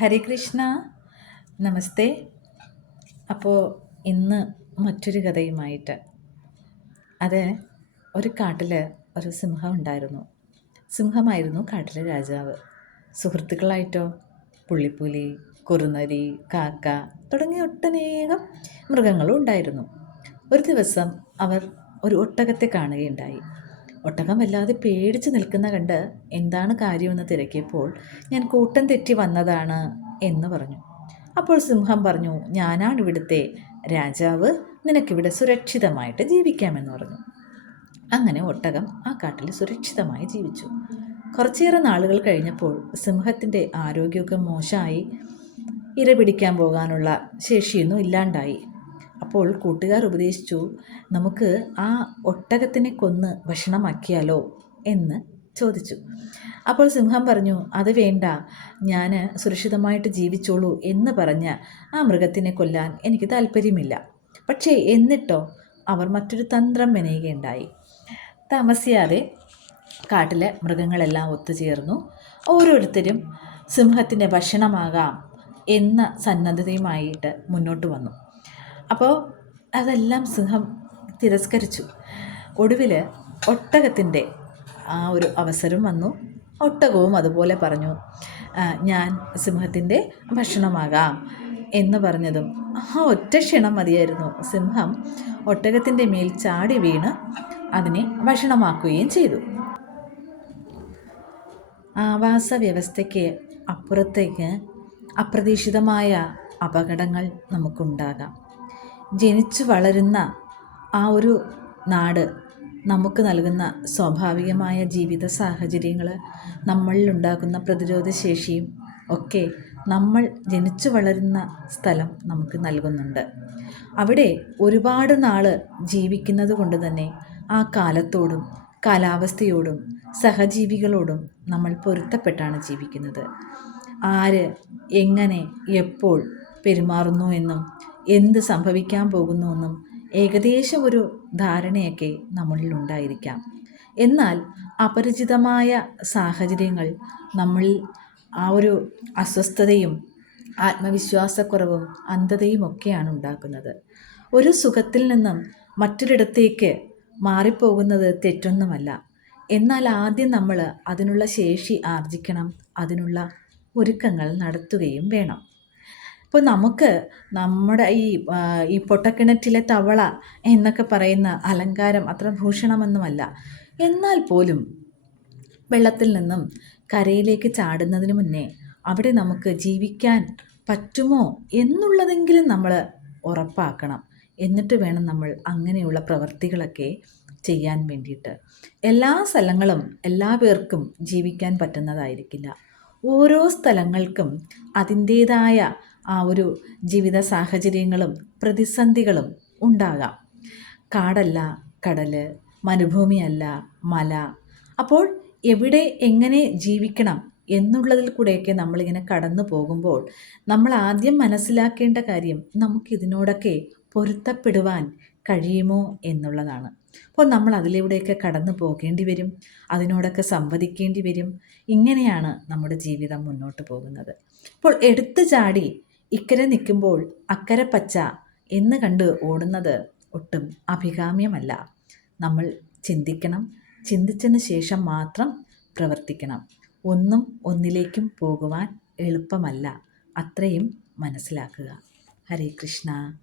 ഹരേ കൃഷ്ണ. നമസ്തേ. അപ്പോൾ ഇന്ന് മറ്റൊരു കഥയുമായിട്ട്. അത് ഒരു കാട്ടിൽ ഒരു സിംഹം ഉണ്ടായിരുന്നു. സിംഹമായിരുന്നു കാട്ടിലെ രാജാവ്. സുഹൃത്തുക്കളായിട്ടോ പുള്ളിപ്പുലി കുറുനരി കാക്ക തുടങ്ങിയ ഒട്ടനേകം മൃഗങ്ങളും ഉണ്ടായിരുന്നു. ഒരു ദിവസം അവർ ഒരു ഒട്ടകത്തെ കാണുകയുണ്ടായി. ഒട്ടകം വല്ലാതെ പേടിച്ച് നിൽക്കുന്ന കണ്ട് എന്താണ് കാര്യമെന്ന് തിരക്കിയപ്പോൾ ഞാൻ കൂട്ടം തെറ്റി വന്നതാണ് എന്ന് പറഞ്ഞു. അപ്പോൾ സിംഹം പറഞ്ഞു ഞാനാണ് ഇവിടുത്തെ രാജാവ്. നിനക്കിവിടെ സുരക്ഷിതമായിട്ട് ജീവിക്കാമെന്ന് പറഞ്ഞു. അങ്ങനെ ഒട്ടകം ആ കാട്ടിൽ സുരക്ഷിതമായി ജീവിച്ചു. കുറച്ചേറെ നാളുകൾ കഴിഞ്ഞപ്പോൾ സിംഹത്തിന്റെ ആരോഗ്യമൊക്കെ മോശമായി. ഇര പിടിക്കാൻ പോകാനുള്ള ശേഷിയൊന്നും ഇല്ലാണ്ടായി. അപ്പോൾ കൂട്ടുകാർ ഉപദേശിച്ചു നമുക്ക് ആ ഒട്ടകത്തിനെ കൊന്ന് ഭക്ഷണമാക്കിയാലോ? എന്ന് ചോദിച്ചു. അപ്പോൾ സിംഹം പറഞ്ഞു അത് വേണ്ട ഞാൻ സുരക്ഷിതമായിട്ട് ജീവിച്ചോളൂ എന്ന് പറഞ്ഞ് ആ മൃഗത്തിനെ കൊല്ലാൻ എനിക്ക് താല്പര്യമില്ല പക്ഷേ എന്നിട്ടോ അവർ മറ്റൊരു തന്ത്രം മെനയുകയുണ്ടായി. താമസിയാതെ കാട്ടിലെ മൃഗങ്ങളെല്ലാം ഒത്തുചേർന്നു. ഓരോരുത്തരും സിംഹത്തിന്റെ ഭക്ഷണമാകാം എന്ന സന്നദ്ധതയുമായിട്ട് മുന്നോട്ട് വന്നു. അപ്പോൾ അതെല്ലാം സിംഹം തിരസ്കരിച്ചു. ഒടുവിൽ ഒട്ടകത്തിന്റെ ആ ഒരു അവസരം വന്നു. ഒട്ടകവും അതുപോലെ പറഞ്ഞു ഞാൻ സിംഹത്തിന്റെ ഭക്ഷണമാകാം എന്ന് പറഞ്ഞതും ആ ഒറ്റ ക്ഷണം മതിയായിരുന്നു സിംഹം ഒട്ടകത്തിന്റെ മേൽ ചാടി വീണ് അതിനെ ഭക്ഷണമാക്കുകയും ചെയ്തു. ആവാസ വ്യവസ്ഥയ്ക്ക് അപ്പുറത്തേക്ക് അപ്രതീക്ഷിതമായ അപകടങ്ങൾ നമുക്കുണ്ടാകാം. ജനിച്ചു വളരുന്ന ആ ഒരു നാട് നമുക്ക് നൽകുന്ന സ്വാഭാവികമായ ജീവിത സാഹചര്യങ്ങൾ നമ്മളിലുണ്ടാകുന്ന പ്രതിരോധ ശേഷിയും ഒക്കെ നമ്മൾ ജനിച്ചു വളരുന്ന സ്ഥലം നമുക്ക് നൽകുന്നുണ്ട്. അവിടെ ഒരുപാട് നാൾ ജീവിക്കുന്നത് കൊണ്ട് തന്നെ ആ കാലത്തോടും കാലാവസ്ഥയോടും സഹജീവികളോടും നമ്മൾ പൊരുത്തപ്പെട്ടാണ് ജീവിക്കുന്നത്. ആര് എങ്ങനെ എപ്പോൾ പെരുമാറുന്നു എന്നും എന്ത് സംഭവിക്കാൻ പോകുന്നുവെന്നും ഏകദേശം ഒരു ധാരണയൊക്കെ നമ്മളിൽ ഉണ്ടായിരിക്കാം. എന്നാൽ അപരിചിതമായ സാഹചര്യങ്ങൾ നമ്മളിൽ ആ ഒരു അസ്വസ്ഥതയും ആത്മവിശ്വാസക്കുറവും അന്ധതയും ഒക്കെയാണ് ഉണ്ടാക്കുന്നത്. ഒരു സുഖത്തിൽ നിന്നും മറ്റൊരിടത്തേക്ക് മാറിപ്പോകുന്നത് തെറ്റൊന്നുമല്ല. എന്നാൽ ആദ്യം നമ്മൾ അതിനുള്ള ശേഷി ആർജിക്കണം അതിനുള്ള ഒരുക്കങ്ങൾ നടത്തുകയും വേണം. അപ്പോൾ നമുക്ക് നമ്മുടെ ഈ ഈ പൊട്ടക്കിണറ്റിലെ തവള എന്നൊക്കെ പറയുന്ന അലങ്കാരം അത്ര ഭൂഷണമൊന്നുമല്ല. എന്നാൽ പോലും വെള്ളത്തിൽ നിന്നും കരയിലേക്ക് ചാടുന്നതിന് മുന്നേ അവിടെ നമുക്ക് ജീവിക്കാൻ പറ്റുമോ എന്നുള്ളതെങ്കിലും നമ്മൾ ഉറപ്പാക്കണം. എന്നിട്ട് വേണം നമ്മൾ അങ്ങനെയുള്ള പ്രവൃത്തികളൊക്കെ ചെയ്യാൻ വേണ്ടിയിട്ട്. എല്ലാ സ്ഥലങ്ങളും എല്ലാ പേർക്കും ജീവിക്കാൻ പറ്റുന്നതായിരിക്കില്ല. ഓരോ സ്ഥലങ്ങൾക്കും അതിന്റേതായ ആ ഒരു ജീവിത സാഹചര്യങ്ങളും പ്രതിസന്ധികളും ഉണ്ടാകാം. കാടല്ല കടൽ മരുഭൂമിയല്ല മല. അപ്പോൾ എവിടെ എങ്ങനെ ജീവിക്കണം എന്നുള്ളതിൽ കൂടെയൊക്കെ നമ്മളിങ്ങനെ കടന്നു പോകുമ്പോൾ നമ്മൾ ആദ്യം മനസ്സിലാക്കേണ്ട കാര്യം നമുക്കിതിനോടൊക്കെ പൊരുത്തപ്പെടുവാൻ കഴിയുമോ എന്നുള്ളതാണ്. അപ്പോൾ നമ്മൾ അതിലൂടെയൊക്കെ കടന്നു പോകേണ്ടി വരും അതിനോടൊക്കെ സംവദിക്കേണ്ടി വരും. ഇങ്ങനെയാണ് നമ്മുടെ ജീവിതം മുന്നോട്ട് പോകുന്നത്. അപ്പോൾ എടുത്തു ചാടി ഇക്കരെ നിൽക്കുമ്പോൾ അക്കരെ പച്ച എന്ന് കണ്ട് ഓടുന്നത് ഒട്ടും അഭികാമ്യമല്ല. നമ്മൾ ചിന്തിക്കണം. ചിന്തിച്ചതിന് ശേഷം മാത്രം പ്രവർത്തിക്കണം. ഒന്നും ഒന്നിലേക്കും പോകുവാൻ എളുപ്പമല്ല. അത്രയും മനസ്സിലാക്കുക. ഹരേ കൃഷ്ണ.